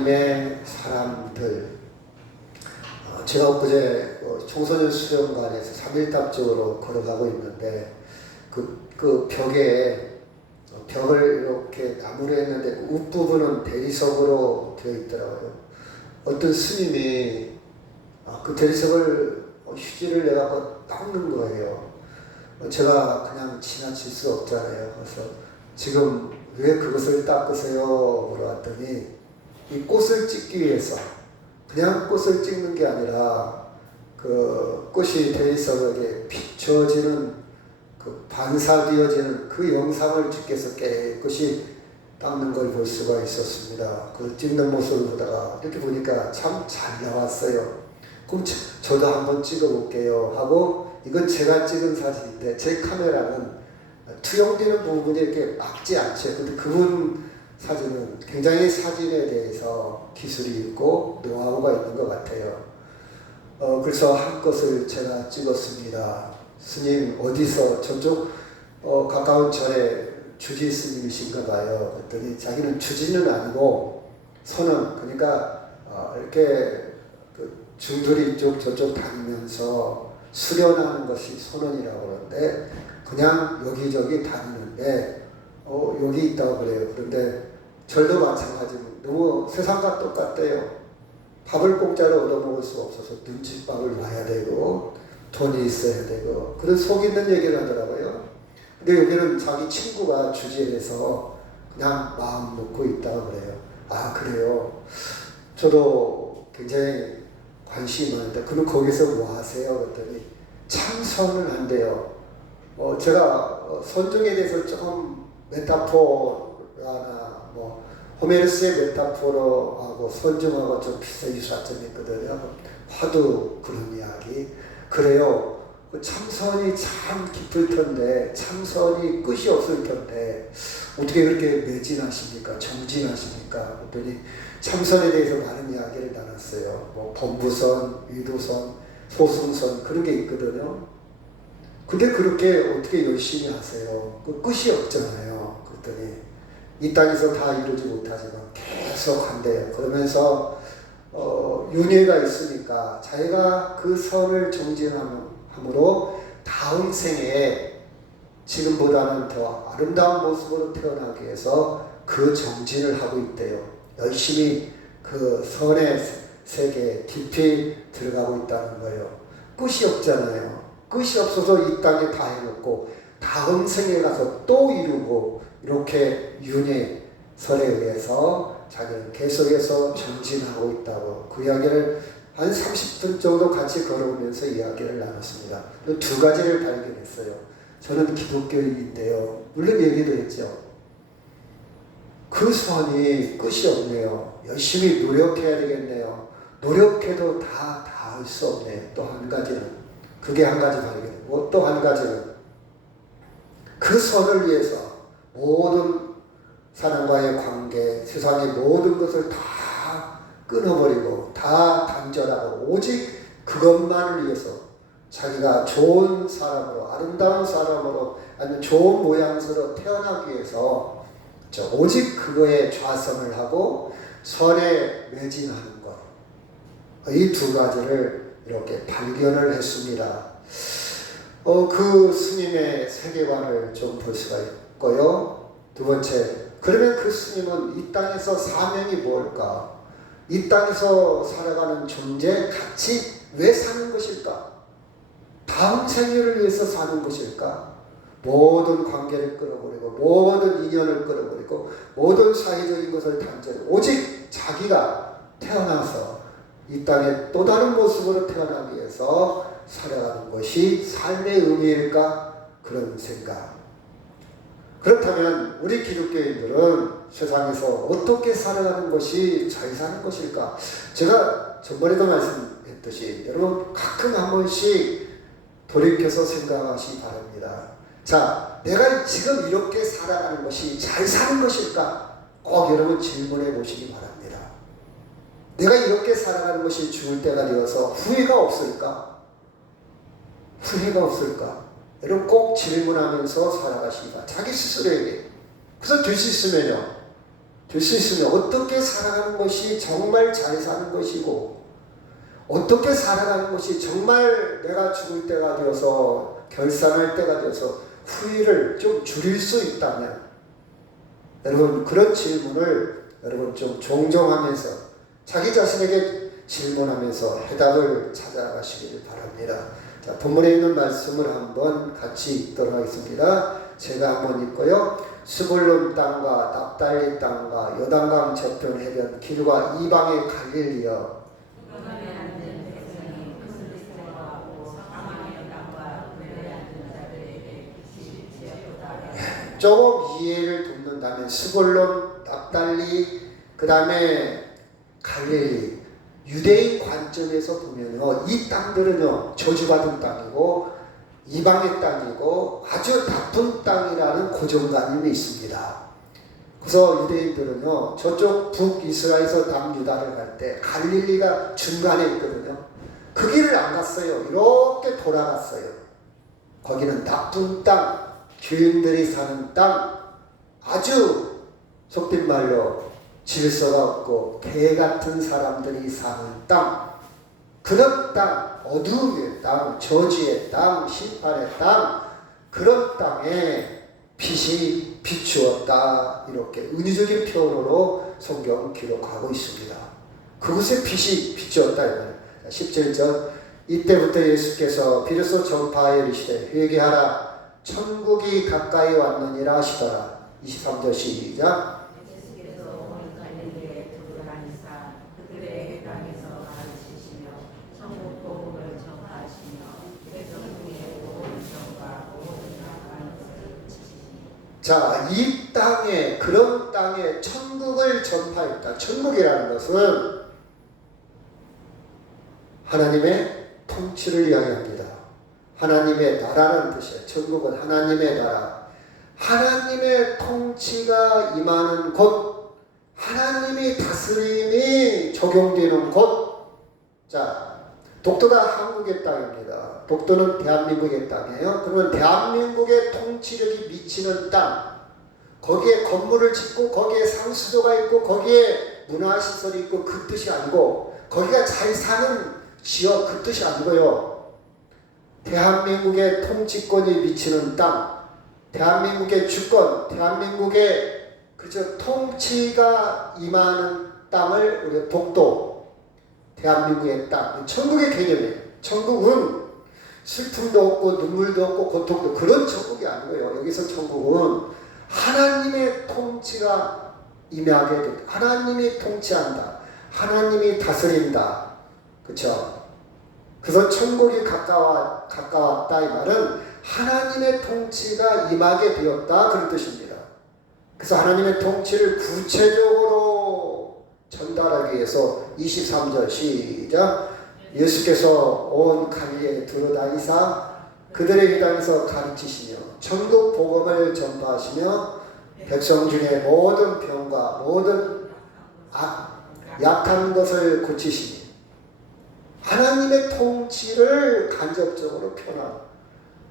하나님의 사람들. 제가 엊그제 청소년 수련관에서 3일답적으로 걸어가고 있는데 그 벽을 이렇게 나무로 했는데 그 윗부분은 대리석으로 되어 있더라고요. 어떤 스님이 그 대리석을 휴지를 내가 닦는 거예요. 제가 그냥 지나칠 수 없잖아요. 그래서 지금 왜 그것을 닦으세요? 물어봤더니 이 꽃을 찍기 위해서, 그냥 꽃을 찍는 게 아니라 그 꽃이 대리석에 비춰지는 그 반사되어지는 그 영상을 주께서 깨끗이 닦는 걸 볼 수가 있었습니다. 그 찍는 모습을 보다가 이렇게 보니까 참 잘 나왔어요. 그럼 저도 한번 찍어볼게요 하고, 이건 제가 찍은 사진인데 제 카메라는 투영되는 부분이 이렇게 막지 않죠. 근데 그분 사진은 굉장히 사진에 대해서 기술이 있고 노하우가 있는 것 같아요. 그래서 한 것을 제가 찍었습니다. 스님 어디서, 저쪽 가까운 절에 주지 스님이신가 봐요. 그랬더니 자기는 주지는 아니고 선원, 그러니까 이렇게 그 중들이 쪽 저쪽 다니면서 수련하는 것이 선원이라고 그러는데, 그냥 여기저기 다니는데 여기 있다고 그래요. 그런데 절도 마찬가지로 너무 세상과 똑같대요. 밥을 공짜로 얻어먹을 수 없어서 눈칫밥을 놔야 되고 돈이 있어야 되고, 그런 속 있는 얘기를 하더라고요. 근데 여기는 자기 친구가 주지에서 그냥 마음 놓고 있다고 그래요. 아, 그래요? 저도 굉장히 관심이 많은데 그럼 거기서 뭐 하세요? 그랬더니 참선을 한대요. 제가 선종에 대해서 조금 메타포라나 호메르스의 메타포로하고 선종하고 좀 비슷한 유사점이 있거든요. 화두 그런 이야기. 그래요. 참선이 참 깊을 텐데, 참선이 끝이 없을 텐데 어떻게 그렇게 매진하십니까? 정진하십니까? 그랬더니 참선에 대해서 많은 이야기를 나눴어요. 범부선, 위도선, 소승선 그런 게 있거든요. 근데 그렇게 어떻게 열심히 하세요? 그 끝이 없잖아요. 그랬더니 이 땅에서 다 이루지 못하지만 계속 한대요. 그러면서 윤회가 있으니까 자기가 그 선을 정진함으로 다음 생에 지금보다는 더 아름다운 모습으로 태어나기 위해서 그 정진을 하고 있대요. 열심히 그 선의 세계에 깊이 들어가고 있다는 거예요. 끝이 없잖아요. 끝이 없어서 이 땅에 다 해놓고 다음 생에 가서 또 이루고, 이렇게 윤회설에 의해서 자기는 계속해서 정진하고 있다고, 그 이야기를 한 30분 정도 같이 걸어오면서 이야기를 나눴습니다. 두 가지를 발견했어요. 저는 기독교인인데요, 물론 얘기도 했죠. 그 소원이 끝이 없네요. 열심히 노력해야 되겠네요. 노력해도 다 할 수 없네요. 또 한 가지는, 그게 한 가지 발견이고, 또 한 가지는 그 선을 위해서 모든 사람과의 관계, 세상의 모든 것을 다 끊어버리고 다 단절하고 오직 그것만을 위해서 자기가 좋은 사람으로, 아름다운 사람으로, 아니면 좋은 모양새로 태어나기 위해서 오직 그거에 좌선을 하고 선에 매진하는 것, 이 두 가지를 이렇게 발견을 했습니다. 그 스님의 세계관을 좀 볼 수가 있고요. 두 번째, 그러면 그 스님은 이 땅에서 사명이 뭘까? 이 땅에서 살아가는 존재, 가치, 왜 사는 것일까? 다음 생애를 위해서 사는 것일까? 모든 관계를 끌어버리고, 모든 인연을 끌어버리고, 모든 사회적인 것을 단절하고, 오직 자기가 태어나서 이 땅에 또 다른 모습으로 태어나기 위해서 살아가는 것이 삶의 의미일까? 그런 생각. 그렇다면 우리 기독교인들은 세상에서 어떻게 살아가는 것이 잘 사는 것일까? 제가 전번에도 말씀했듯이 여러분 가끔 한 번씩 돌이켜서 생각하시기 바랍니다. 자, 내가 지금 이렇게 살아가는 것이 잘 사는 것일까? 꼭 여러분 질문해 보시기 바랍니다. 내가 이렇게 살아가는 것이 죽을 때가 되어서 후회가 없을까? 후회가 없을까? 여러분 꼭 질문하면서 살아가시기 바랍니다. 자기 스스로에게. 그래서 될 수 있으면요, 줄 수 있으면 어떻게 살아가는 것이 정말 잘 사는 것이고 어떻게 살아가는 것이 정말 내가 죽을 때가 되어서 결산할 때가 되어서 후회를 좀 줄일 수 있다면 여러분 그런 질문을 여러분 좀 종종 하면서 자기 자신에게 질문하면서 해답을 찾아가시길 바랍니다. 자, 본문에 있는 말씀을 한번 같이 읽도록 하겠습니다. 제가 한번 읽고요. 스불론 땅과 납달리 땅과 요단강 저편 해변 길과 이방의 갈릴리여 조금 이해를 돕는다면 스불론, 납달리, 그 다음에 갈릴리 유대인 관점에서 보면요 이 땅들은요 저주받은 땅이고 이방의 땅이고 아주 나쁜 땅이라는 고정관념이 있습니다. 그래서 유대인들은요 저쪽 북이스라엘에서 남유다를 갈 때 갈릴리가 중간에 있거든요. 그 길을 안 갔어요. 이렇게 돌아갔어요. 거기는 나쁜 땅, 죄인들이 사는 땅, 아주 속된 말로 질서가 없고 개 같은 사람들이 사는 땅, 그런 땅, 어두움의 땅, 저주의 땅, 심판의 땅, 그런 땅에 빛이 비추었다. 이렇게 은유적인 표현으로 성경 기록하고 있습니다. 그곳에 빛이 비추었다. 17절 이때부터 예수께서 비로소 전파하여 이르시되 회개하라 천국이 가까이 왔느니라 하시더라. 23절 시작. 자, 이 땅에 그런 땅에 천국을 전파했다. 천국이라는 것은 하나님의 통치를 이야기합니다. 하나님의 나라라는 뜻이에요. 천국은 하나님의 나라. 하나님의 통치가 임하는 곳, 하나님이 다스림이 적용되는 곳. 자, 독도가 한국의 땅입니다. 독도는 대한민국의 땅이에요. 그러면 대한민국의 통치력이 미치는 땅, 거기에 건물을 짓고 거기에 상수도가 있고 거기에 문화시설이 있고 그 뜻이 아니고 거기가 잘 사는 지역 그 뜻이 아니고요. 대한민국의 통치권이 미치는 땅, 대한민국의 주권, 대한민국의 그저 통치가 임하는 땅을 우리가 독도, 대한민국의 땅, 천국의 개념이에요. 천국은 슬픔도 없고 눈물도 없고 고통도 그런 천국이 아니고요. 여기서 천국은 하나님의 통치가 임하게 된다. 하나님이 통치한다. 하나님이 다스린다. 그렇죠? 그래서 천국이 가까웠다 이 말은 하나님의 통치가 임하게 되었다 그런 뜻입니다. 그래서 하나님의 통치를 구체적으로 전달하기 위해서 23절 시작. 예수께서 온 갈릴리에 두루다니사 그들의 회당에서 가르치시며 천국 복음을 전파하시며 백성 중에 모든 병과 모든 약한 것을 고치시니 하나님의 통치를 간접적으로 표현합니다.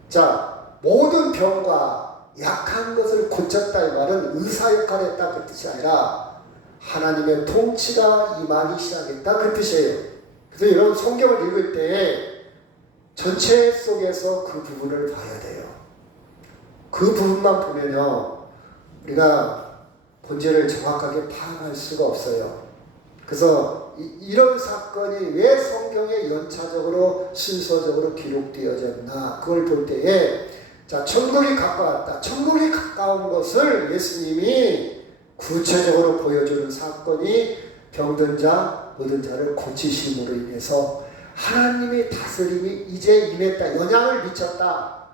자, 모든 병과 약한 것을 고쳤다 이 말은 의사 역할을 했다 그 뜻이 아니라 하나님의 통치가 임하기 시작했다 그 뜻이에요. 그래서 여러분 성경을 읽을 때 전체 속에서 그 부분을 봐야 돼요. 그 부분만 보면요 우리가 본질을 정확하게 파악할 수가 없어요. 그래서 이런 사건이 왜 성경에 연차적으로 순서적으로 기록되어졌나 그걸 볼 때에 자, 천국이 가까웠다. 천국이 가까운 것을 예수님이 구체적으로 보여주는 사건이 병든 자, 얻은 자를 고치심으로 인해서 하나님의 다스림이 이제 임했다. 영향을 미쳤다.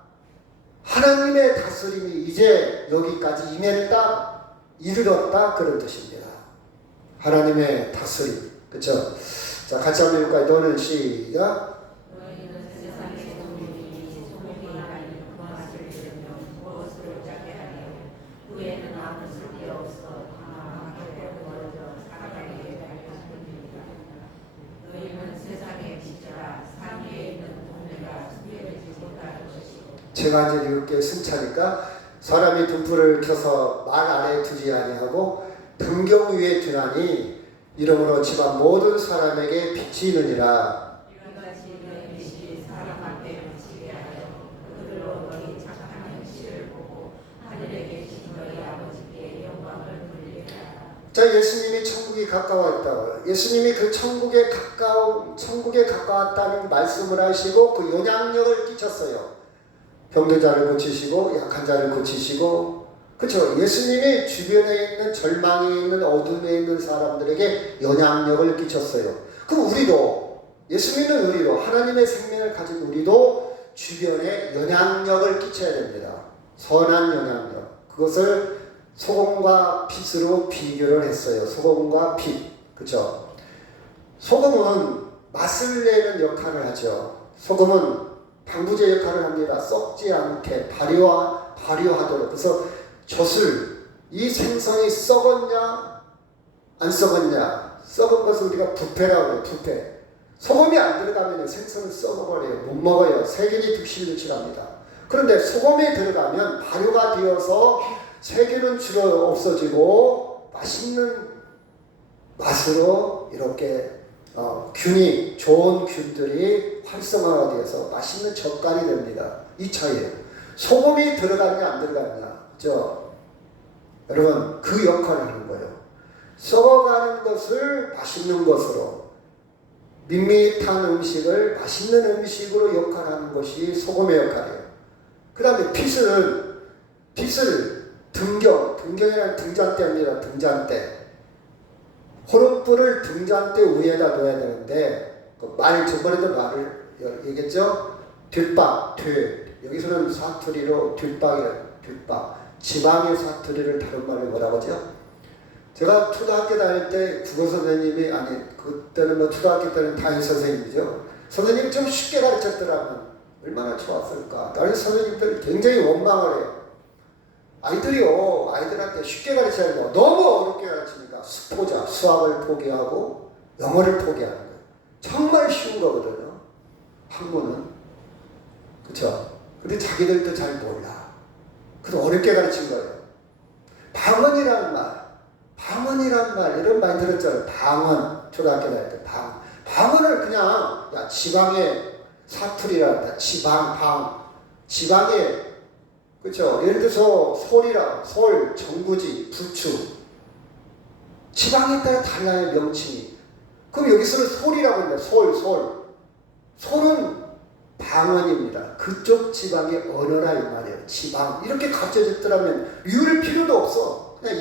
하나님의 다스림이 이제 여기까지 임했다. 이르렀다. 그런 뜻입니다. 하나님의 다스림. 그렇죠? 자, 같이 한번 읽을까요? 너는 시작. 제가 이제 이렇게 승차니까 사람이 등불을 켜서 말 아래에 두지 아니하고 등경 위에 드나니 이러므로 집안 모든 사람에게 빛이 있느니라. 이같이 너희 빛이 사람 앞에 비치게 하여 그들로 너희 착한 행실을 보고 하늘에 계신 너희 아버지께 영광을 돌리게 하라. 자, 예수님이 천국이 가까웠다고. 예수님이 그 천국에 가까웠다는 말씀을 하시고 그 영향력을 끼쳤어요. 병든 자를 고치시고 약한 자를 고치시고, 그렇죠. 예수님이 주변에 있는 절망에 있는 어둠에 있는 사람들에게 영향력을 끼쳤어요. 그럼 우리도, 예수 믿는 우리도, 하나님의 생명을 가진 우리도 주변에 영향력을 끼쳐야 됩니다. 선한 영향력. 그것을 소금과 빛으로 비교를 했어요. 소금과 빛. 그렇죠. 소금은 맛을 내는 역할을 하죠. 소금은 방부제 역할을 합니다. 썩지 않게 발효하도록. 그래서 젖을, 이 생선이 썩었냐 안 썩었냐, 썩은 것을 우리가 부패라고 해요. 부패. 소금이 안 들어가면 생선은 썩어버려요. 못 먹어요. 세균이 득실득실합니다. 그런데 소금이 들어가면 발효가 되어서 세균은 주로 없어지고 맛있는 맛으로 이렇게 균이, 좋은 균들이 활성화가 되어서 맛있는 젓갈이 됩니다. 이 차이예요. 소금이 들어가느냐 안 들어가느냐. 여러분, 그 역할을 하는 거예요. 썩어가는 것을 맛있는 것으로, 밋밋한 음식을 맛있는 음식으로 역할하는 것이 소금의 역할이에요. 그 다음에 빛을 등경이라는 등잔대입니다. 등잔대. 호름불을 등잔대 위에다 놓아야 되는데, 저번에도 말을 얘기했죠? 뒷박, 여기서는 사투리로 뒷박이에요. 뒷박. 지방의 사투리를 다른 말로 뭐라고 하죠? 제가 초등학교 다닐 때 국어 선생님이, 그때는 초등학교 때는 담임 선생님이죠. 선생님이 좀 쉽게 가르쳤더라면 얼마나 좋았을까. 다른 선생님들이 굉장히 원망을 해요. 아이들한테 쉽게 가르쳐야 돼요. 너무 어렵게 가르치니까 수학을 포기하고 영어를 포기하는 거예요. 정말 쉬운 거거든요. 학문은. 그쵸? 근데 자기들도 잘 몰라. 그래서 어렵게 가르친 거예요. 방언이라는 말, 이런 많이 들었잖아요. 방언. 초등학교 다닐 때 방언을 그냥, 지방의 사투리란다. 지방의, 그렇죠. 예를 들어서 솔, 정구지, 부추. 지방에 따라 달라요, 명칭이. 그럼 여기서는 솔이라고 합니다. 솔은 방언입니다. 그쪽 지방의 언어라 이 말이에요. 지방. 이렇게 가르쳐줬더라면 외울 필요도 없어. 그냥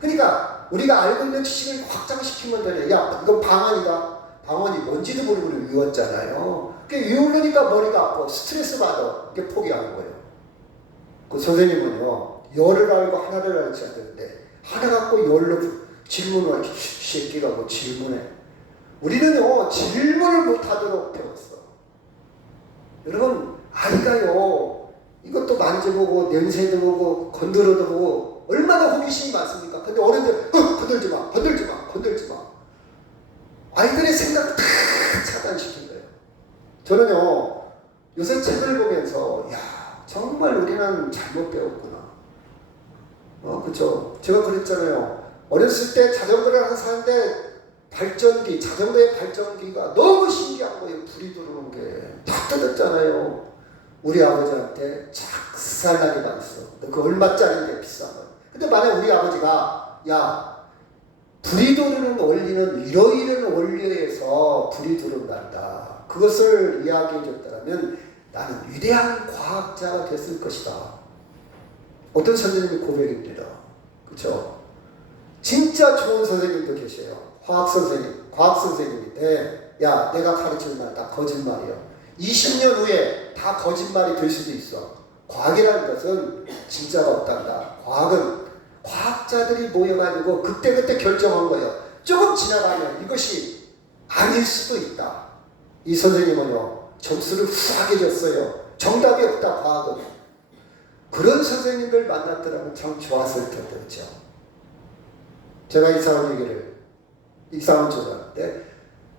그러니까 우리가 알고 있는 지식을 확장시키면 되네. 이건 방언이다. 방언이 뭔지도 모르고 외웠잖아요. 외우려니까 머리가 아파. 스트레스 받아. 이렇게 포기하는 거예요. 그 선생님은요, 열을 알고 하나를 가르쳐야 되는데, 하나 갖고 열로 질문을, 새끼가 뭐 질문해. 우리는요, 질문을 못하도록 배웠어. 여러분, 아이가요, 이것도 만져보고, 냄새도 보고, 건드려도 보고, 얼마나 호기심이 많습니까? 근데 어른들, 건들지 마. 아이들의 생각을 다 차단시킨 거예요. 저는요, 요새 책을 보면서, 정말 우리는 잘못 배웠구나. 그쵸. 제가 그랬잖아요. 어렸을 때 자전거를 항상 사는데, 자전거의 발전기가 너무 신기한 거예요. 불이 들어오는 게. 다 뜯었잖아요. 우리 아버지한테 작살나게 받았어. 그 얼마짜리인데 비싼 거. 근데 만약 우리 아버지가, 불이 도르는 원리는 이러이러한 원리에서 불이 들어온단다. 그것을 이야기해 줬다면 나는 위대한 과학자가 됐을 것이다. 어떤 선생님의 고백입니다. 그렇죠? 진짜 좋은 선생님도 계셔요. 과학 선생님인데, 내가 가르치는 말 다 거짓말이에요. 20년 후에 다 거짓말이 될 수도 있어. 과학이라는 것은 진짜가 없단다. 과학은 과학자들이 모여가지고 그때그때 결정한 거예요. 조금 지나가면 이것이 아닐 수도 있다. 이 선생님은요, 점수를 후하게 줬어요. 정답이 없다, 과학은. 그런 선생님들 만났더라면 참 좋았을 텐데, 그렇죠? 제가 이상한 조사인데,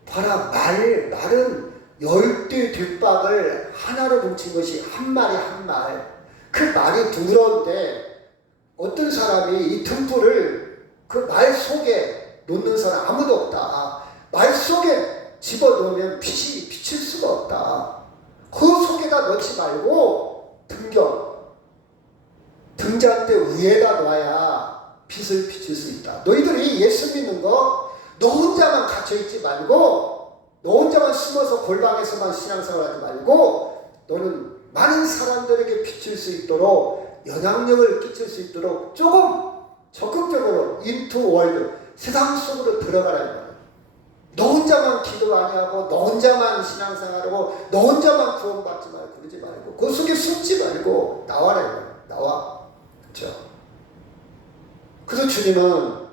봐라, 말은 10대 뒷박을 하나로 뭉친 것이 한 말이 한 말. 그 말이 두려운데, 어떤 사람이 이 등불을 그 말 속에 놓는 사람 아무도 없다. 말 속에 집어넣으면 빛이 비칠 수가 없다. 그 속에다 넣지 말고 등잔대 위에다 놔야 빛을 비칠 수 있다. 너희들이 예수 믿는 거 너 혼자만 갇혀있지 말고, 너 혼자만 숨어서 골방에서만 신앙생활하지 말고, 너는 많은 사람들에게 비칠 수 있도록, 영향력을 끼칠 수 있도록 조금 적극적으로 인투 월드, 세상 속으로 들어가라 이 말이야. 너 혼자만 기도 많이 하고, 너 혼자만 신앙생활하고, 너 혼자만 구원받지 말고 그러지 말고, 그 속에 숨지 말고 나와라 이 말이야. 나와. 그렇죠? 그래서 주님은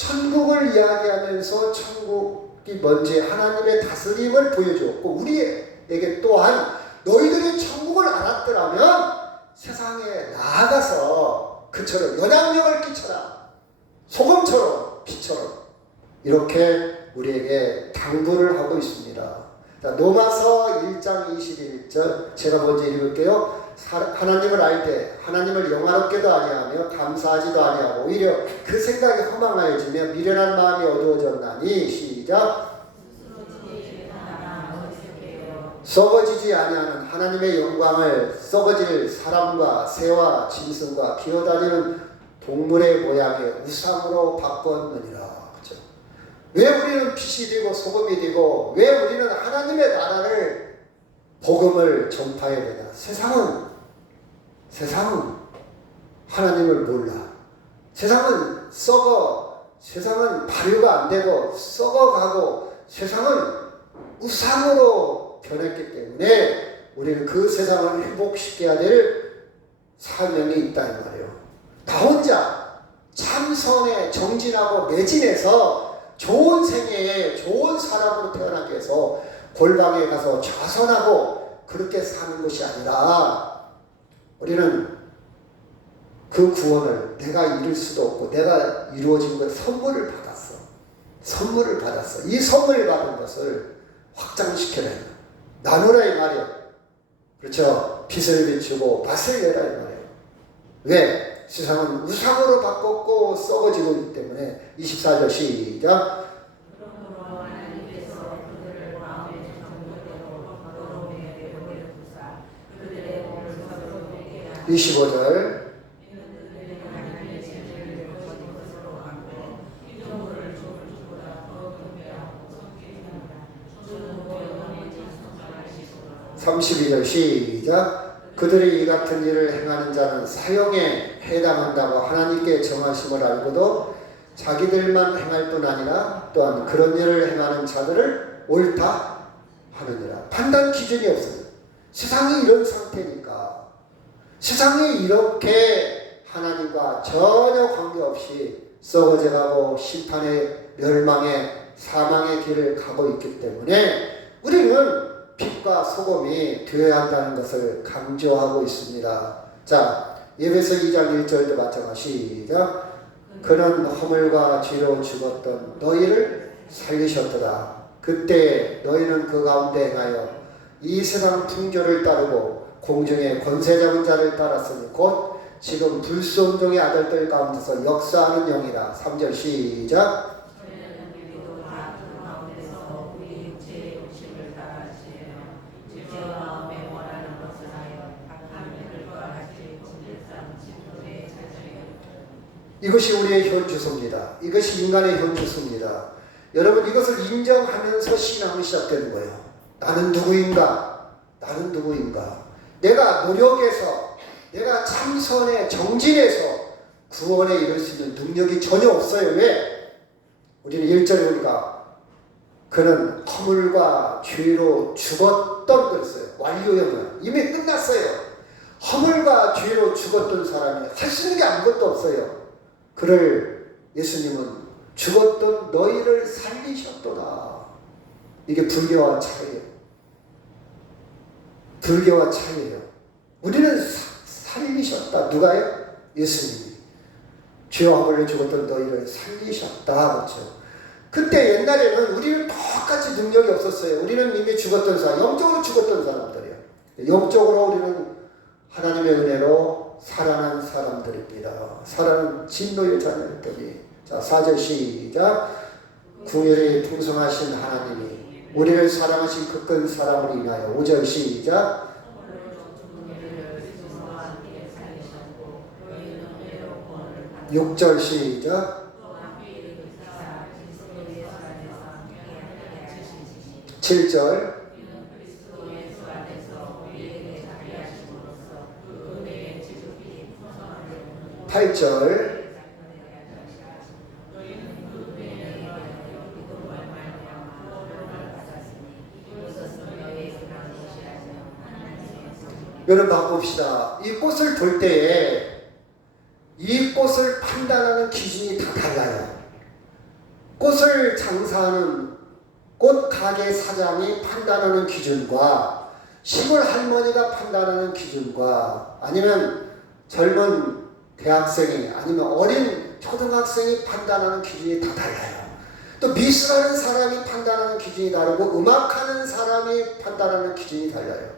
천국을 이야기하면서 천국이 뭔지 하나님의 다스림을 보여주었고, 우리에게 또한 너희들이 천국을 알았더라면 세상에 나아가서 그처럼 영향력을 끼쳐라. 소금처럼 빛처럼. 이렇게 우리에게 당부를 하고 있습니다. 자, 로마서 1장 21절 제가 먼저 읽을게요. 하나님을 알 때 하나님을 영화롭게도 아니하며 감사하지도 아니하고 오히려 그 생각이 허망하여지며 미련한 마음이 어두워졌나니 시작. 썩어지지 아니하는 하나님의 영광을 썩어질 사람과 새와 짐승과 기어다니는 동물의 모양의 우상으로 바꿨느니라. 그렇죠? 왜 우리는 빛이 되고 소금이 되고 왜 우리는 하나님의 나라를 복음을 전파해야 되나? 세상은 하나님을 몰라. 세상은 썩어. 세상은 발효가 안 되고 썩어가고 세상은 우상으로 변했기 때문에 우리는 그 세상을 회복시켜야 될 사명이 있다 이 말이에요. 나 혼자 참선에 정진하고 매진해서 좋은 생애에 좋은 사람으로 태어나기 위해서 골방에 가서 좌선하고 그렇게 사는 것이 아니라 우리는 그 구원을 내가 이룰 수도 없고 내가 이루어진 것 선물을 받았어. 선물을 받았어. 이 선물을 받은 것을 확장시켜라. 나누라 이 말이야. 그렇죠? 빛을 비추고 맛을 내라 이 말이에요. 왜? 세상은 우상으로 바꿨고 썩어지고 있기 때문에 24절 시작. 25절. (32절) 시작. 그들이 이 같은 일을 행하는 자는 사형에 해당한다고 하나님께 정하심을 알고도 자기들만 행할 뿐 아니라 또한 그런 일을 행하는 자들을 옳다 하느니라. 판단 기준이 없어요. 세상이 이런 상태니까. 세상이 이렇게 하나님과 전혀 관계없이 썩어져가고 심판의 멸망의 사망의 길을 가고 있기 때문에 우리는 빛과 소금이 되어야 한다는 것을 강조하고 있습니다. 자, 에베소 2장 1절도 마찬가지. 시작. 그는 허물과 죄로 죽었던 너희를 살리셨도다. 그때 너희는 그 가운데 행하여 이 세상 풍조를 따르고 공중의 권세 잡은 자를 따랐으니 곧 지금 불순종의 아들들 가운데서 역사하는 영이라. 3절 시작. 이것이 우리의 현주소입니다. 이것이 인간의 현주소입니다. 여러분 이것을 인정하면서 신앙이 시작되는 거예요. 나는 누구인가? 나는 누구인가? 내가 노력해서 내가 참선에 정진해서 구원에 이를 수 있는 능력이 전혀 없어요. 왜? 우리는 1절에 보니까 그는 허물과 죄로 죽었던 그랬어요. 완료형은 이미 끝났어요. 허물과 죄로 죽었던 사람이 할 수 있는 게 아무것도 없어요. 그를 예수님은 죽었던 너희를 살리셨도다. 이게 불교와 차이예요. 불교와 차이예요. 우리는 살리셨다. 누가요? 예수님이. 죄와 허물로 죽었던 너희를 살리셨다. 그렇죠? 그때 옛날에는 우리는 똑같이 능력이 없었어요. 우리는 이미 죽었던 사람, 영적으로 죽었던 사람들이에요. 영적으로 우리는 하나님의 은혜로 살아난 사람들입니다. 살아난 진노의 자녀였더니 자, 4절 시작. 궁율이 풍성하신 하나님이 우리를 사랑하신 그 큰 사랑으로 인하여 5절 시작. 6절 시작. 7절. 8절. '여러분 바꿉시다. 이 꽃을 볼 때에 이 꽃을 판단하는 기준이 다 달라요. 꽃을 장사하는 꽃 가게 사장이 판단하는 기준과 시골 할머니가 판단하는 기준과 아니면 젊은 대학생이 아니면 어린 초등학생이 판단하는 기준이 다 달라요. 또 미술하는 사람이 판단하는 기준이 다르고 음악하는 사람이 판단하는 기준이 달라요.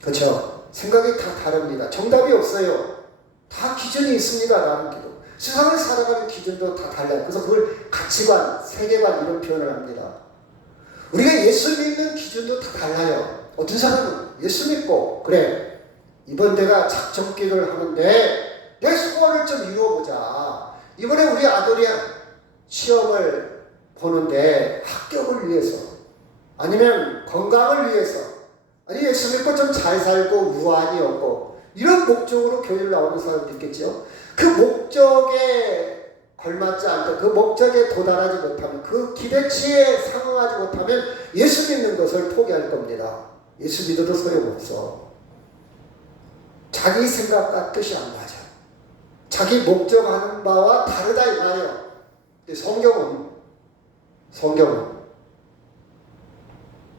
그렇죠? 생각이 다 다릅니다. 정답이 없어요. 다 기준이 있습니다. 나는 기도. 세상을 살아가는 기준도 다 달라요. 그래서 그걸 가치관, 세계관 이런 표현을 합니다. 우리가 예수 믿는 기준도 다 달라요. 어떤 사람은 예수 믿고 그래 이번 내가 작정 기도를 하는데 내 소원을 좀 이루어보자. 이번에 우리 아들이 시험을 보는데 합격을 위해서 아니면 건강을 위해서 아니 예수 믿고 좀 잘 살고 유한이 없고 이런 목적으로 교회를 나오는 사람도 있겠죠. 그 목적에 걸맞지 않다. 그 목적에 도달하지 못하면 그 기대치에 상응하지 못하면 예수 믿는 것을 포기할 겁니다. 예수 믿어도 소용없어. 자기 생각과 뜻이 안 맞아. 자기 목적하는 바와 다르다 이 말이에요. 근데 성경은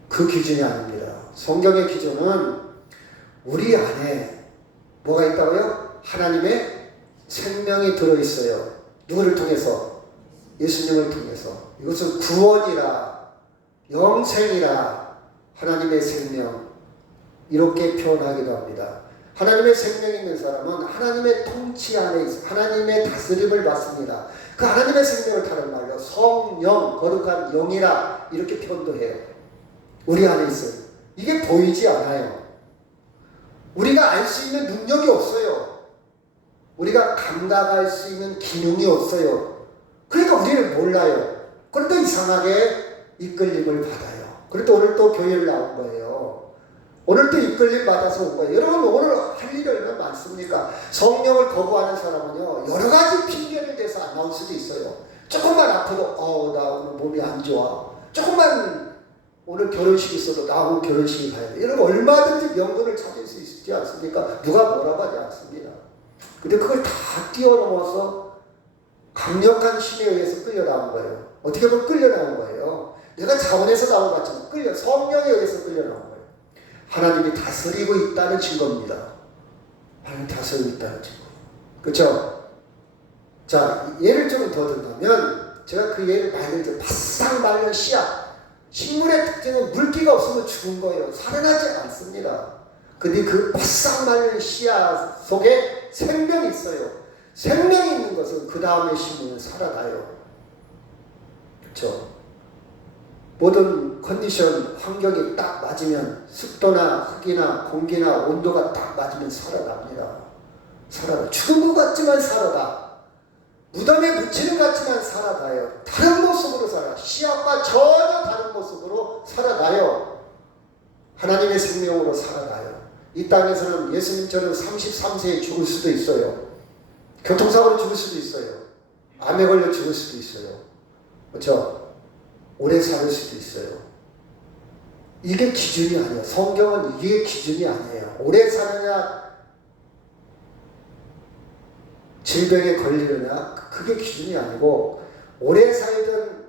그 기준이 아닙니다. 성경의 기준은 우리 안에 뭐가 있다고요? 하나님의 생명이 들어있어요. 누구를 통해서? 예수님을 통해서. 이것은 구원이라 영생이라 하나님의 생명 이렇게 표현하기도 합니다. 하나님의 생명이 있는 사람은 하나님의 통치 안에 있어 하나님의 다스림을 받습니다. 그 하나님의 생명을 다른 말로 성령, 거룩한 영이라 이렇게 표현도 해요. 우리 안에 있어요. 이게 보이지 않아요. 우리가 알 수 있는 능력이 없어요. 우리가 감각할 수 있는 기능이 없어요. 그러니까 우리는 몰라요. 그런데 이상하게 이끌림을 받아요. 그런데 오늘 또 교회를 나온 거예요. 오늘 또 이끌림 받아서 온 거예요. 여러분 오늘 할 일이 얼마나 많습니까? 성령을 거부하는 사람은요 여러 가지 핑계를 대서 안 나올 수도 있어요. 조금만 아파도 나 오늘 몸이 안 좋아. 조금만 오늘 결혼식 있어도 나 오늘 결혼식이 가야 돼. 여러분 얼마든지 명분을 찾을 수 있지 않습니까? 누가 뭐라고 하지 않습니다. 근데 그걸 다 뛰어넘어서 강력한 힘에 의해서 끌려나온 거예요. 어떻게 보면 끌려나온 거예요. 내가 자원에서 나온 것 같지만 성령에 의해서 끌려나온 거예요. 하나님이 다스리고 있다는 증거입니다. 하나님이 다스리고 있다는 증거. 그렇죠? 자, 예를 좀 더 든다면 제가 그 예를 많이 들죠. 바싹 말른 씨앗. 식물의 특징은 물기가 없으면 죽은 거예요. 살아나지 않습니다. 근데 그 바싹 말린 씨앗 속에 생명이 있어요. 생명이 있는 것은 그 다음에 심으면 살아나요. 그렇죠? 모든 컨디션, 환경이 딱 맞으면 습도나 흙이나 공기나 온도가 딱 맞으면 살아납니다. 살아나. 죽은 것 같지만 살아나. 무덤에 묻히는 것 같지만 살아나요. 다른 모습으로 살아. 씨앗과 전혀 다른 모습으로 살아나요. 하나님의 생명으로 살아나요. 이 땅에서는 예수님처럼 33세에 죽을 수도 있어요. 교통사고로 죽을 수도 있어요. 암에 걸려 죽을 수도 있어요. 그렇죠? 오래 살 수도 있어요. 이게 기준이 아니에요. 성경은 이게 기준이 아니에요. 오래 사느냐 질병에 걸리느냐 그게 기준이 아니고 오래 살든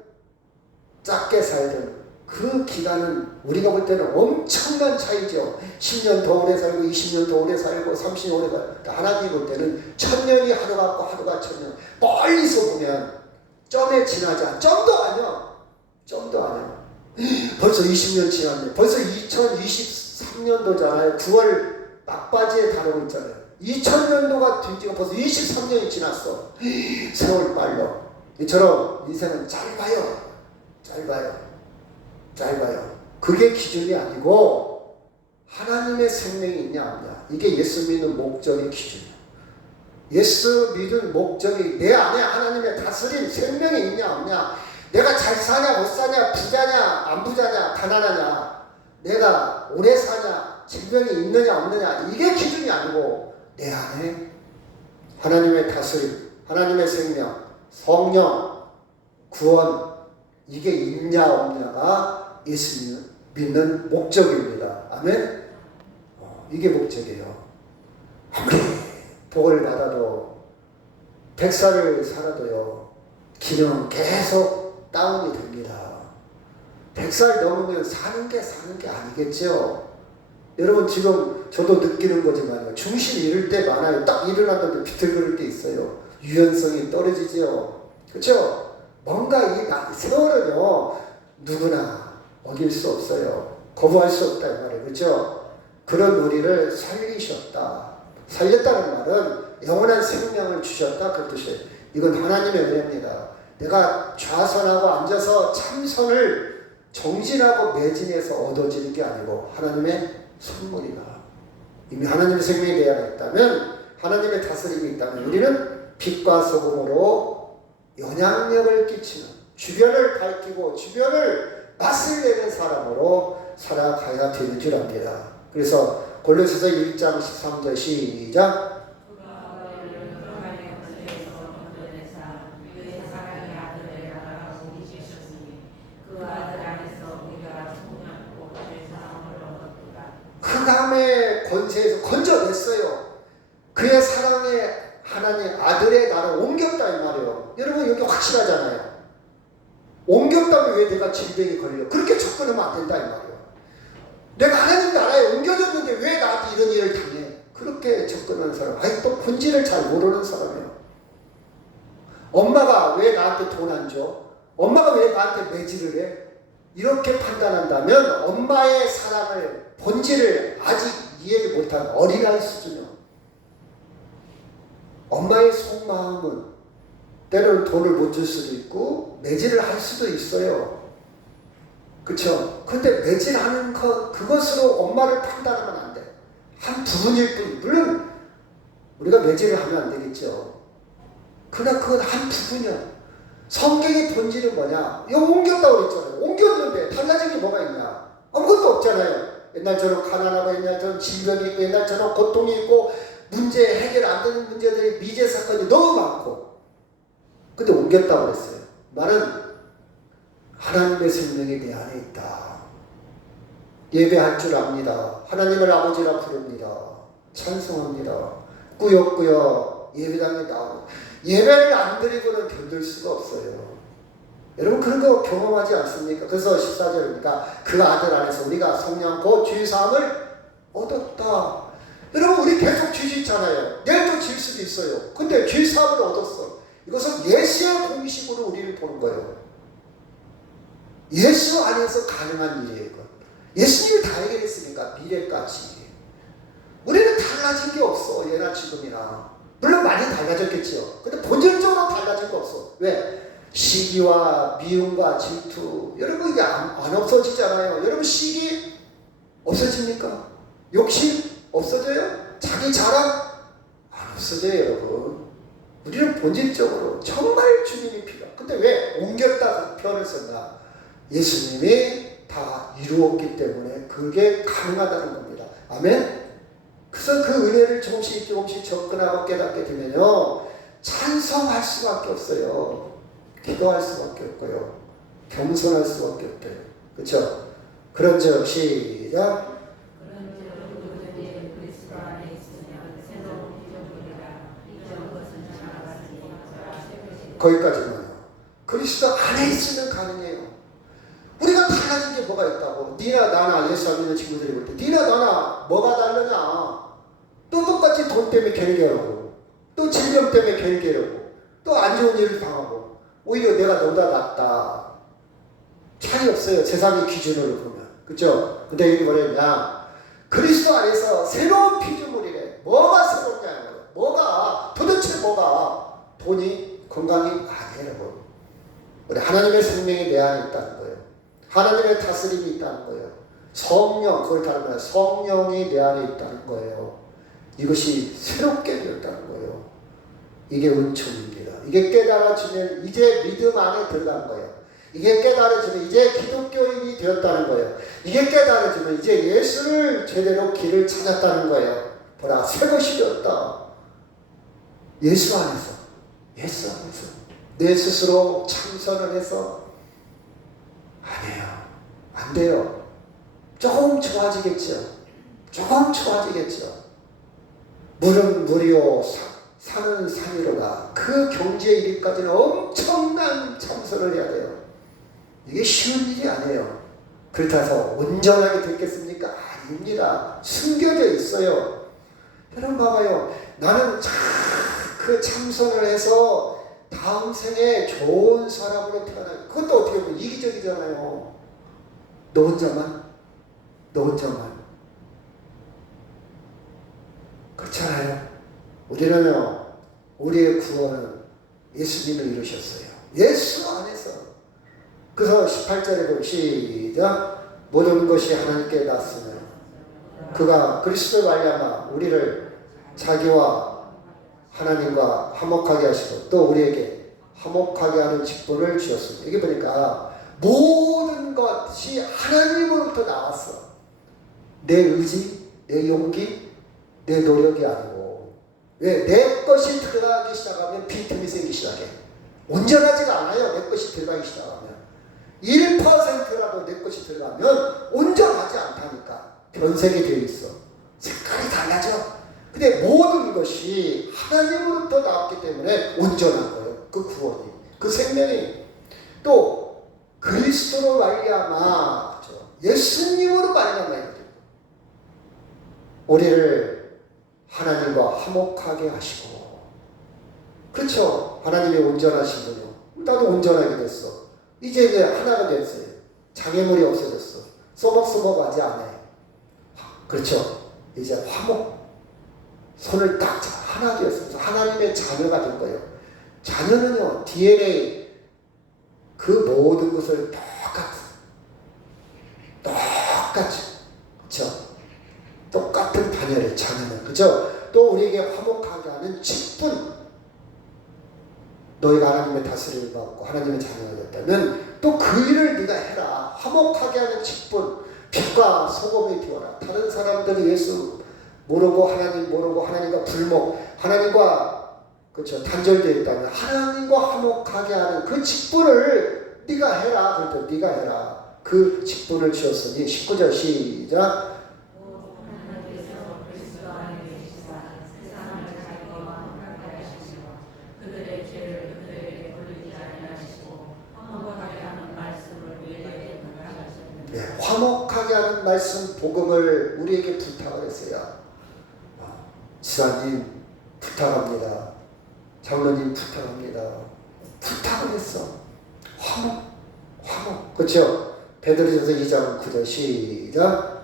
짧게 살든 그 기간은 우리가 볼 때는 엄청난 차이죠. 10년 더 오래 살고 20년 더 오래 살고 30년 오래 살고 하나님 볼 때는 1000년이 하루 같고 하루가 1000년. 멀리서 보면 점에 지나지 않아. 점도 아니야. 점도 아니야. 벌써 20년 지났네. 벌써 2023년도잖아요. 9월 막바지에 다루고 있잖아요. 2000년도가 뒤지고 벌써 23년이 지났어. 세월 빨라. 이처럼 인생은 짧아요. 그게 기준이 아니고 하나님의 생명이 있냐 없냐. 이게 예수 믿는 목적의 기준이에요. 예수 믿은 목적이 내 안에 하나님의 다스림 생명이 있냐 없냐. 내가 잘 사냐 못 사냐, 부자냐 안 부자냐, 가난하냐, 내가 오래 사냐, 질병이 있느냐 없느냐, 이게 기준이 아니고 내 안에 하나님의 다스림, 하나님의 생명, 성령, 구원, 이게 있냐 없냐가 예수 믿는 목적입니다. 아멘? 이게 목적이에요. 아무리 복을 받아도 100살을 살아도요, 기능은 계속 다운이 됩니다. 100살 넘으면 사는 게 아니겠죠. 여러분 지금 저도 느끼는 거지만요, 중심 잃을 때 많아요. 딱 일어났는데 비틀거릴 때 있어요. 유연성이 떨어지죠. 그렇죠? 뭔가 이 세월은요, 누구나 어길 수 없어요. 거부할 수 없다 이 말이에요. 그렇죠? 그런 우리를 살리셨다. 살렸다는 말은 영원한 생명을 주셨다 그 뜻이에요. 이건 하나님의 은혜입니다. 내가 좌선하고 앉아서 참선을 정진하고 매진해서 얻어지는 게 아니고 하나님의 선물이다. 이미 하나님의 생명이 내 안에 있다면, 하나님의 다스림이 있다면 우리는 빛과 소금으로 영향력을 끼치는, 주변을 밝히고 주변을 맛을 내는 사람으로 살아가야 되는 줄 압니다. 그래서 골로새서 1장 13절 시작. 흑암의 권세에서 건져냈어요. 그의 사랑의 하나님 아들의 나를 옮겼다 이 말이에요. 여러분 여기 확실하잖아요. 옮겼다면 왜 내가 질병이 걸려? 그렇게 접근하면 안 된다 이 말이에요. 내가 하나님 나라에 옮겨졌는데 왜 나한테 이런 일을 당해? 그렇게 접근하는 사람, 또 본질을 잘 모르는 사람이에요. 엄마가 왜 나한테 돈 안 줘? 엄마가 왜 나한테 매질을 해? 이렇게 판단한다면 엄마의 사랑을, 본질을 아직 이해를 못한 어린아이 수준이요. 엄마의 속마음은 때로는 돈을 못 줄 수도 있고 매질을 할 수도 있어요. 그렇죠? 근데 매질하는 그것으로 엄마를 판단하면 안 돼. 한 부분일 뿐. 물론 우리가 매질을 하면 안 되겠죠. 그러나 그건 한 부분이야. 성경의 본질은 뭐냐? 이거 옮겼다고 그랬잖아요. 옮겼는데 달라진 게 뭐가 있냐? 아무것도 없잖아요. 옛날처럼 가난하고, 옛날처럼 질병이 있고, 옛날처럼 고통이 있고, 문제 해결 안 되는 문제들이, 미제 사건이 너무 많고. 근데 옮겼다고 그랬어요. 말은 하나님의 생명이 내 안에 있다. 예배할 줄 압니다. 하나님을 아버지라 부릅니다. 찬송합니다. 꾸역꾸역 예배당에 나오고, 예배를 안 드리고는 견딜 수가 없어요. 여러분 그런 거 경험하지 않습니까? 그래서 14절입니까? 그 아들 안에서 우리가 성령 곧 죄사함을 얻었다. 여러분 우리 계속 죄 짓잖아요. 내일 또 질 수도 있어요. 근데 죄사함을 얻었어. 이것은 예수의 공식으로 우리를 보는 거예요. 예수 안에서 가능한 일이에요. 이건. 예수님이 다 해결했으니까 미래까지. 우리는 달라진 게 없어. 예나 지금이나. 물론 많이 달라졌겠죠. 근데 본질적으로 달라진 거 없어. 왜? 시기와 미움과 질투. 여러분 이게 안 없어지잖아요. 여러분 시기 없어집니까? 욕심 없어져요? 자기 자랑 안 없어져요. 여러분 우리는 본질적으로 정말 주님이 필요해. 근데 왜 옮겼다 그 표현을 썼나? 예수님이 다 이루었기 때문에 그게 가능하다는 겁니다. 아멘? 그래서 그 은혜를 조금씩 접근하고 깨닫게 되면요, 찬송할 수밖에 없어요. 기도할 수밖에 없고요. 겸손할 수밖에 없대요. 그렇죠? 그런즉 시작. 거기까지만요. 그리스도 안에 있으면 가능해요. 우리가 달라진 게 뭐가 있다고? 니나 나나 예수 안 믿는 친구들이 볼 때 니나 나나 뭐가 다르냐? 또 똑같이 돈 때문에 결계하고, 또 질병 때문에 결계하고, 또 안 좋은 일을 당하고, 오히려 내가 너보다 낫다. 차이 없어요. 세상의 기준으로 보면. 그죠? 근데 여기 뭐냐면 그리스도 안에서 새로운 피조물이래. 뭐가 새롭냐? 뭐가? 도대체 뭐가? 돈이 건강이 아니라고. 우리 하나님의 생명이 내 안에 있다는 거예요. 하나님의 다스림이 있다는 거예요. 성령, 그걸 다르면 성령이 내 안에 있다는 거예요. 이것이 새롭게 되었다는 거예요. 이게 은총입니다. 이게 깨달아지면 이제 믿음 안에 들어간 거예요. 이게 깨달아지면 이제 기독교인이 되었다는 거예요. 이게 깨달아지면 이제 예수를 제대로 길을 찾았다는 거예요. 보라, 새 것이 되었다. 예수 안에서, 예수 안에서 내 스스로 참선을 해서 아니에요. 안 돼요. 조금 좋아지겠죠. 조금 좋아지겠죠. 물은 물이요 산은 산이로다. 그 경지에 이르기까지는 엄청난 참선을 해야 돼요. 이게 쉬운 일이 아니에요. 그렇다고 온전하게 됐겠습니까? 아닙니다. 숨겨져 있어요. 여러분 봐봐요. 나는 그 참선을 해서 다음 생에 좋은 사람으로 태어나요. 그것도 어떻게 보면 이기적이잖아요. 너 혼자만? 너 혼자만? 그렇잖아요. 우리는요, 우리의 구원은 예수님을 이루셨어요. 예수 안에서. 그래서 18절에 보면 시작. 모든 것이 하나님께 났으며 그가 그리스도를 말미암아 우리를 자기와 하나님과 화목하게 하시고 또 우리에게 화목하게 하는 직분을 주셨습니다. 여기 보니까 모든 것이 하나님으로부터 나왔어. 내 의지, 내 용기, 내 노력이 아니고. 왜? 내 것이 들어가기 시작하면 빈틈이 생기기 시작해. 온전하지가 않아요. 내 것이 들어가기 시작하면. 1%라도 내 것이 들어가면 온전하지 않다니까. 변색이 되어 있어. 색깔이 달라져. 근데 모든 것이 하나님으로부터 나왔기 때문에 온전한 거예요. 그 구원이, 그 생명이. 또 그리스도로 말미암아, 예수님으로 말미암아 우리를 하나님과 화목하게 하시고. 그렇죠. 하나님이 온전하신 분이요. 나도 온전하게 됐어. 이제 하나가 됐어요. 장애물이 없어졌어. 써먹써먹하지 않아요. 그렇죠. 이제 화목. 손을 딱 하나 되었어요. 하나님의 자녀가 된 거예요. 자녀는요, DNA 그 모든 것을 똑같이, 그렇죠? 똑같은 단열의 자녀는, 그렇죠? 또 우리에게 화목하게 하는 직분. 너희가 하나님의 다스림을 받고 하나님의 자녀가 됐다면 또 그 일을 네가 해라. 화목하게 하는 직분. 빛과 소금이 되어라. 다른 사람들이 예수 모르고 하나님 모르고 하나님과 불목, 하나님과 그렇죠 단절되어 있다면 하나님과 화목하게 하는 그 직분을 네가 해라. 그럴 때 네가 해라. 그 직분을 주셨으니 19절 시작. 네, 화목하게 하는 말씀 복음을 우리에게 부탁을 했어요. 지사님 부탁합니다. 장로님 부탁합니다. 부탁을 했어. 화목. 그렇죠? 베드로전서 2장 9절 시작.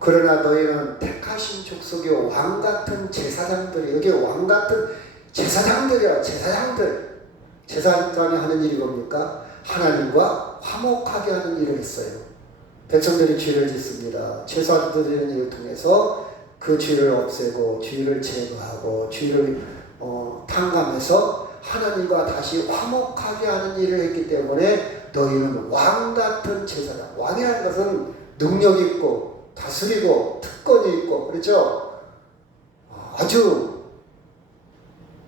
그러나 너희는 택하신 족속의 왕같은 제사장들이, 여기 왕같은 제사장들이야. 제사장이 하는 일이 뭡니까? 하나님과 화목하게 하는 일을 했어요. 백성들이 죄를 짓습니다. 제사 드리는 일을 통해서 그 죄를 없애고 죄를 제거하고 죄를 탕감해서 하나님과 다시 화목하게 하는 일을 했기 때문에 너희는 왕같은 제사장. 왕이라는 것은 능력 있고 다스리고 특권이 있고, 그렇죠? 아주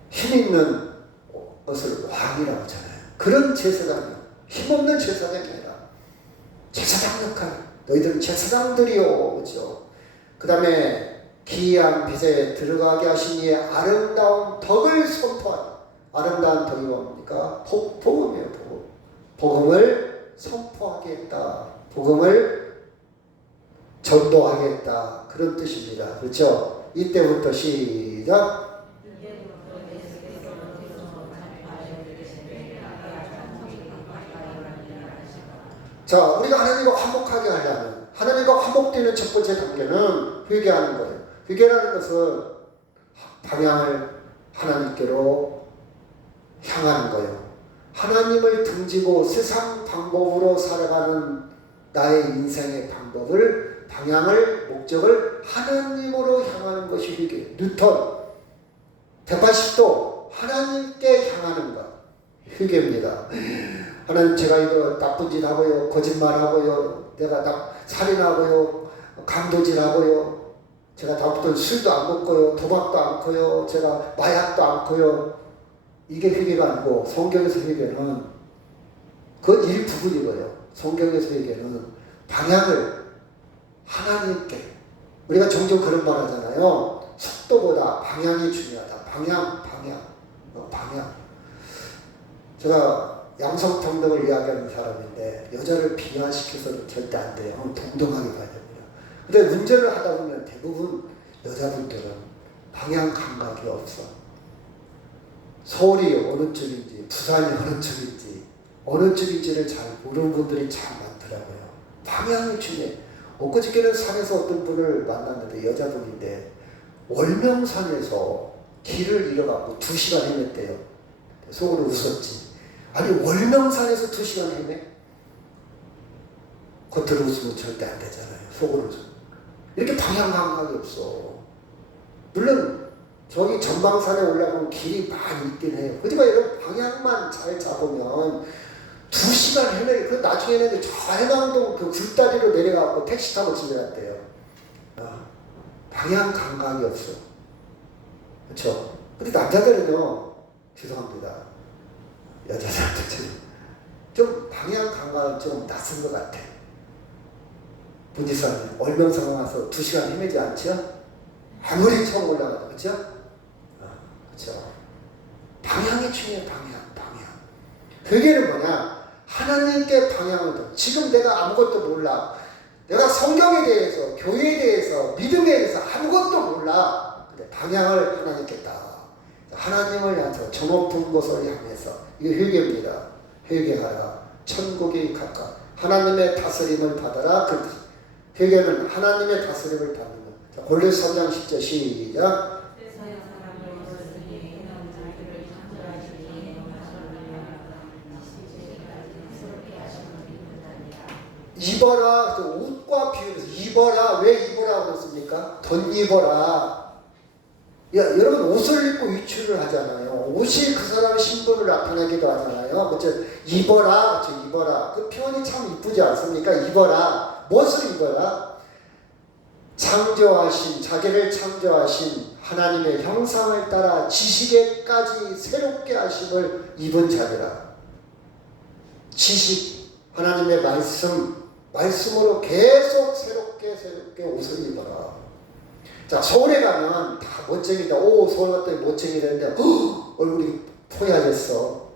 힘있는 것을 왕이라고 하잖아요. 그런 제사장이요. 힘없는 제사장이 아니라 제사장 역할. 너희들은 제사장들이요. 그렇죠? 그 다음에 기이한 빛에 들어가게 하신 이의 아름다운 덕을 선포하는. 아름다운 덕이 뭡니까? 복음이에요. 복음을 선포하게 했다. 복음을 전도하겠다. 그런 뜻입니다. 그렇죠? 이때부터 시작. 자, 우리가 하나님과 화목하게 하려면 하나님과 화목되는 첫 번째 단계는 회개하는 거예요. 회개라는 것은 방향을 하나님께로 향하는 거예요. 하나님을 등지고 세상 방법으로 살아가는 나의 인생의 방법을, 방향을, 목적을 하나님으로 향하는 것이 회개. 뉴턴 180도 하나님께 향하는 것, 회개입니다. 하나님, 제가 이거 나쁜 짓 하고요, 거짓말 하고요, 내가 살인하고요, 강도질 하고요, 제가 다음부터 술도 안 먹고요, 도박도 않고요, 제가 마약도 않고요. 이게 회개가 아니고, 성경에서 회개는 그건 일부분이고요. 성경에서 회개는 방향을 하나님께, 우리가 종종 그런 말 하잖아요. 속도보다 방향이 중요하다. 방향. 제가 양성평등을 이야기하는 사람인데 여자를 비하시켜서는 절대 안 돼요. 동등하게 가야 됩니다. 근데 운전을 하다 보면 대부분 여자분들은 방향 감각이 없어. 서울이 어느 쪽인지, 부산이 어느 쪽인지, 어느 쪽인지를 잘 모르는 분들이 참 많더라고요. 방향이 중요해. 엊그저께는 산에서 어떤 분을 만났는데, 여자분인데 월명산에서 길을 잃어갖고 2시간 헤맸대요. 속으로 웃었지. 아니, 월명산에서 2시간 헤매? 겉으로 웃으면 절대 안 되잖아요. 속으로 웃으면. 이렇게 방향 감각이 없어. 물론 저기 전방산에 올라가면 길이 많이 있긴 해요. 하지만 이런 방향만 잘 잡으면 2시간 헤매. 그 나중에는 저 해남동 그 굴다리로 내려가고 택시 타고 집에 갔대요. 방향 감각이 없어. 그렇죠? 근데 남자들은요, 죄송합니다, 여자들한테 좀 방향 감각은 좀 낮은 것 같아. 분지사님 월명산 와서 2시간 헤매지 않죠? 아무리 처음 올라가도. 그렇죠? 그렇죠? 방향이 중요해. 방향. 회개는 뭐냐? 하나님께 방향을 둬. 지금 내가 아무것도 몰라. 내가 성경에 대해서, 교회에 대해서, 믿음에 대해서 아무것도 몰라. 근데 방향을 하나님께 다. 하나님을 향해서 저 높은 곳을 향해서. 이게 회개입니다. 회개하라. 천국이 가까. 하나님의 다스림을 받아라. 그 회개는 하나님의 다스림을 받는 것. 자, 골로새 3장 10절 시작. 입어라. 옷과 비유해서 입어라. 왜 입어라 그랬습니까? 덧입어라. 여러분, 옷을 입고 위출을 하잖아요. 옷이 그 사람의 신분을 나타내기도 하잖아요. 그렇죠? 입어라. 그렇죠? 입어라. 그 표현이 참 이쁘지 않습니까? 입어라. 무엇을 입어라? 창조하신, 자기를 창조하신 하나님의 형상을 따라 지식에까지 새롭게 하심을 입은 자들아. 지식, 하나님의 말씀으로 계속 새롭게 옷을 입어라. 자, 서울에 가면 다 멋쟁이다. 오, 서울 갔더니 멋쟁이라는데 얼굴이 포야졌어.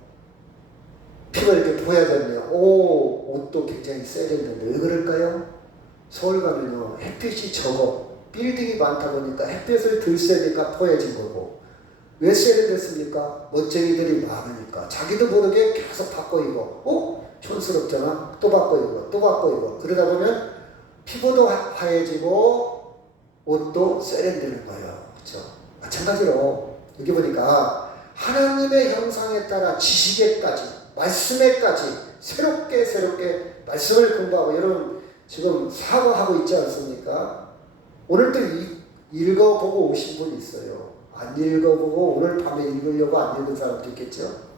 피가 이렇게 포야졌네요. 오, 옷도 굉장히 세련된데 왜 그럴까요? 서울 가면요, 햇빛이 적어. 빌딩이 많다 보니까 햇빛을 덜 쐬니까 포야진 거고. 왜 세련됐습니까? 멋쟁이들이 많으니까. 자기도 모르게 계속 바꿔 입어. 촌스럽잖아. 또 바꿔 입어. 그러다 보면 피부도 하얘지고 옷도 세련되는 거예요. 그렇죠? 마찬가지로 여기 보니까 하나님의 형상에 따라 지식에까지, 말씀에까지 새롭게 말씀을 공부하고. 여러분 지금 사고하고 있지 않습니까? 오늘도 읽어보고 오신 분이 있어요. 안 읽어보고 오늘 밤에 읽으려고 안 읽은 사람도 있겠죠?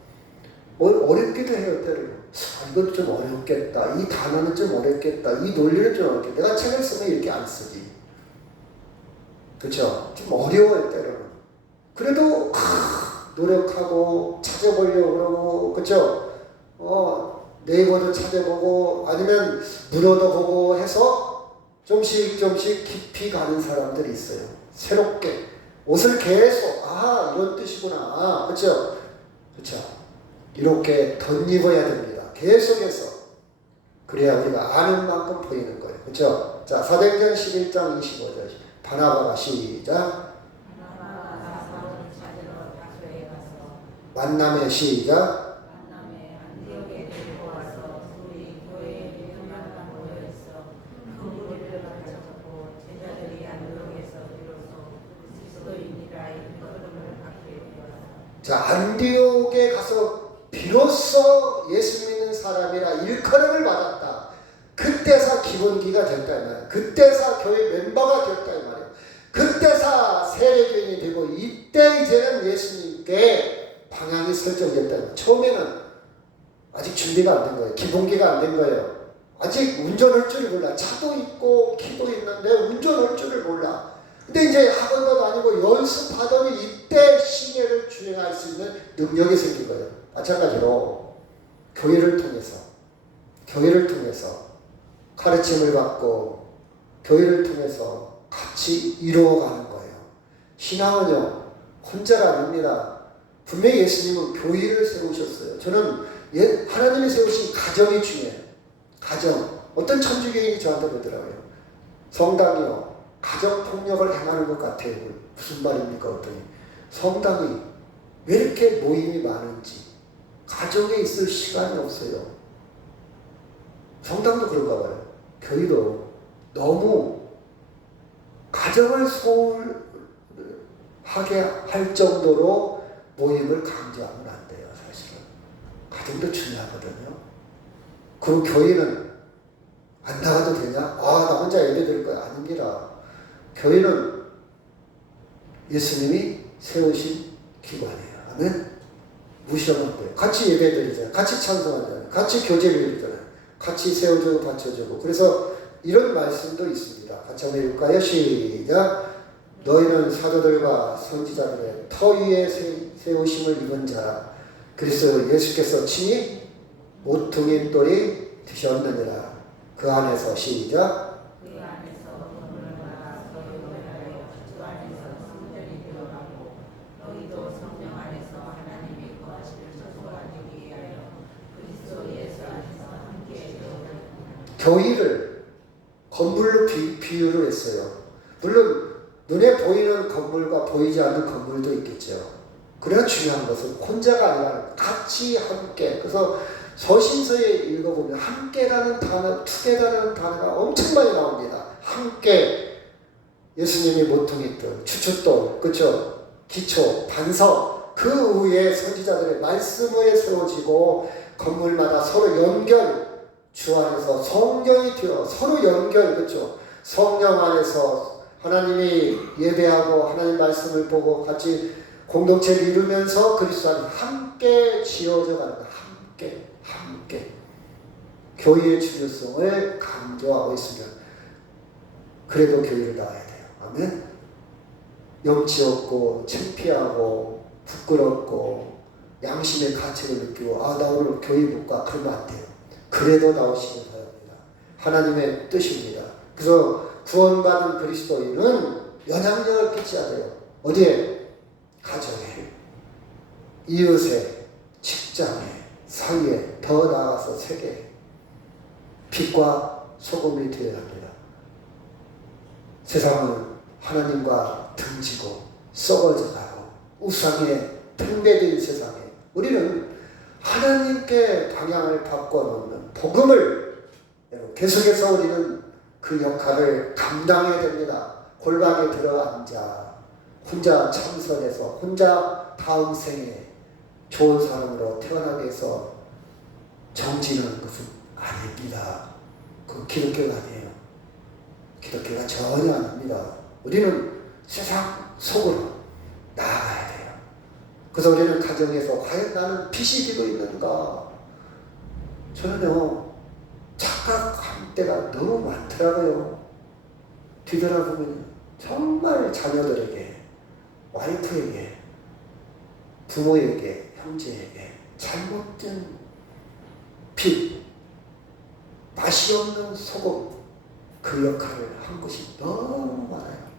어렵기도 해요, 때로는. 이것도 좀 어렵겠다. 이 단어는 좀 어렵겠다. 이 논리는 좀 어렵겠다. 내가 책을 쓰면 이렇게 안 쓰지. 그렇죠? 좀 어려워요, 때로는. 그래도 노력하고 찾아보려고 그러고, 그렇죠? 네이버도 찾아보고 아니면 문어도 보고 해서 조금씩 깊이 가는 사람들이 있어요. 새롭게 옷을 계속 이런 뜻이구나. 그렇죠? 이렇게 덧입어야 됩니다. 계속해서. 그래야 우리가 아는 만큼 보이는 거예요. 그렇죠? 자, 사도행전 11장 25절. 바나바가 시작. 만남의 시작. 안디옥에 가서 비로소 예수 믿는 사람이라 일컬음을 받았다. 그때서 기본기가 됐다 이 말이야. 그때서 교회 멤버가 됐다 이 말이야. 그때서 세례교인이 되고 이때 이제는 예수님께 방향이 설정됐다 이 말이야. 처음에는 아직 준비가 안 된 거예요. 기본기가 안 된 거예요. 아직 운전할 줄을 몰라. 차도 있고 키도 있는데 운전할 줄을 몰라. 근데 이제 학원도 다니고 연습하더니 이때 신예를 주행할 수 있는 능력이 생긴 거예요. 마찬가지로 교회를 통해서 가르침을 받고 교회를 통해서 같이 이루어가는 거예요. 신앙은요 혼자가 아닙니다. 분명히 예수님은 교회를 세우셨어요. 저는 하나님이 세우신 가정이 중요해요. 가정. 어떤 천주교인이 저한테 그러더라고요. 성당이요 가정폭력을 행하는 것 같아요. 무슨 말입니까? 그랬더니 성당이 왜 이렇게 모임이 많은지 가정에 있을 시간이 없어요. 성당도 그런가 봐요. 교회도 너무 가정을 소홀하게 할 정도로 모임을 강조하면 안 돼요. 사실은 가정도 중요하거든요. 그럼 교회는 안 나가도 되냐? 나 혼자 예배 드릴 거야. 아닙니다. 교회는 예수님이 세우신 기관이에요. 아멘? 무시하면 안 돼요. 같이 예배 드리잖아요. 같이 찬송하잖아요. 같이 교제 드리잖아요. 같이 세워주고 받쳐주고. 그래서 이런 말씀도 있습니다. 같이 한번 읽을까요? 시작. 너희는 사도들과 선지자들의 터 위에 세우심을 입은 자라. 그리스도 예수께서 친히 모퉁이 돌이 되셨느니라. 그 안에서 시작. 그 안에서 건물마다 서로를 하여 주 안에서 성전이 되어가고 너희도 성령 안에서 하나님이 거하시는 처소가 되기 위하여 그리스도 예수 안에서 함께 되어가는 교회를 건물로 비유를 했어요. 물론 눈에 보이는 건물과 보이지 않는 건물도 있겠죠. 그러나 중요한 것은 혼자가 아니라 같이 함께. 그래서 서신서에 읽어보면 함께라는 단어, 투게더라는 단어가 엄청 많이 나옵니다. 함께. 예수님이 모퉁이돌, 추춧돌, 그렇죠? 기초, 반석, 그 위에 선지자들의 말씀에 세워지고 건물마다 서로 연결, 주 안에서 성령이 되어 서로 연결, 그렇죠? 성령 안에서 하나님이 예배하고 하나님 말씀을 보고 같이 공동체를 이루면서 그리스도 안에 함께 지어져 가는 거예요. 함께 교회의 중요성을 강조하고 있으면 그래도 교회를 나와야 돼요. 아멘. 염치 없고 창피하고 부끄럽고 양심의 가책을 느끼고 나 오늘 교회 못 가 그러면 안 돼요. 그래도 나오시길 바랍니다. 하나님의 뜻입니다. 그래서 구원받은 그리스도인은 영향력을 끼쳐야 돼요. 어디에? 가정에, 이웃에, 직장에, 사회에, 더 나아가서 세계에 빛과 소금이 되어야 합니다. 세상은 하나님과 등지고 썩어져 가고 우상에 팽배된 세상에 우리는 하나님께 방향을 바꿔놓는 복음을 계속해서 우리는 그 역할을 감당해야 됩니다. 골방에 들어앉아 혼자 참선해서 혼자 다음 생에 좋은 사람으로 태어나게 해서 정지는 것은 아닙니다. 그 기독교가 아니에요. 기독교가 전혀 아닙니다. 우리는 세상 속으로 나아가야 돼요. 그래서 우리는 가정에서 과연 나는 빛이 되고 있는가? 저는요 착각할 때가 너무 많더라고요. 뒤돌아보면 정말 자녀들에게, 와이프에게, 부모에게, 형제에게 잘못된 빛, 맛이 없는 소금, 그 역할을 한 것이 너무 많아요.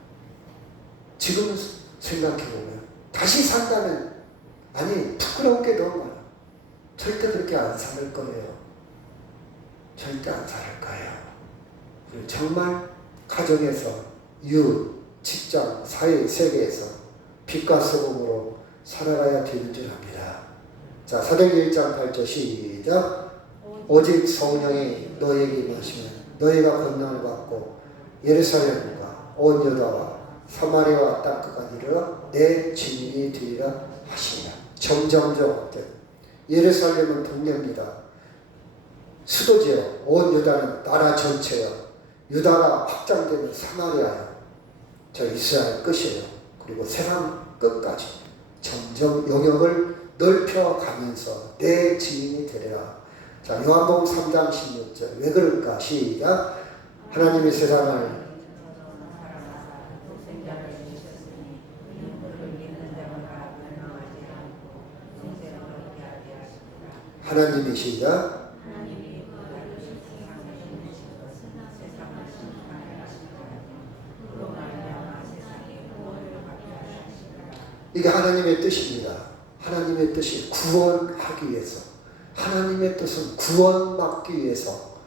지금 생각해보면 다시 산다면 부끄러운 게 너무 많아요. 절대 그렇게 안 살 거예요. 절대 안 살 거예요. 정말 가정에서, 이웃, 직장, 사회, 세계에서 빛과 소금으로 살아가야 되는 줄 압니다. 자, 사도행전 1장 8절 시작. 오직 성령이 너희에게 임하시면 너희가 권능을 받고 예루살렘과 온 유다와 사마리아와 땅끝까지 이르러 내 증인이 되리라 하시니라. 점점점 예루살렘은 동네입니다. 수도지요. 온 유다는 나라 전체요. 유다가 확장되는 사마리아요. 저 이스라엘 끝이에요. 그리고 세상 끝까지 점점 영역을 넓혀가면서 내 증인이 되리라. 자, 요한복음 3장 16절. 왜 그럴까? 시작. 하나님이 세상을 하나님이 시작. 이게 하나님의 뜻입니다. 하나님의 뜻이 구원하기 위해서. 하나님의 뜻은 구원받기 위해서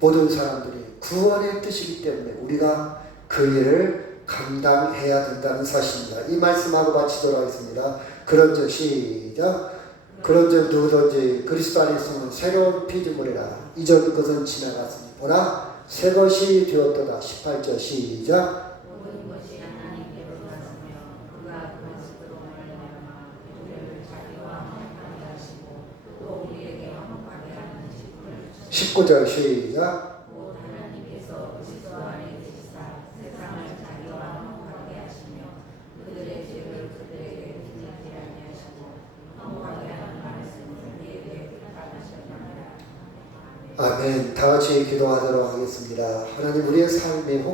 모든 사람들이 구원의 뜻이기 때문에 우리가 그 일을 감당해야 된다는 사실입니다. 이 말씀하고 마치도록 하겠습니다. 그런즉 시작. 그런즉 누구든지 그리스도 안에 있으면 새로운 피조물이라. 이전 것은 지나갔으니 보라 새 것이 되었도다. 18절 시작. 모든 것이 하나님께로 갔으며 그가 그것으로 말미암아 우리를 자기와 화목하게 하시고 또 우리에게 화목하게 하는 식구를 19절 시작. 곧 하나님께서 그리스도 안에 계시사 세상을 자기와 화목하게 하시며 그들의 죄를 그들에게 지니지 아니하시고 화목하게 하는 말씀을 우리에게 부탁하셨나이다. 아멘. 다 같이 기도하도록 하겠습니다. 하나님, 우리의 삶에 혹시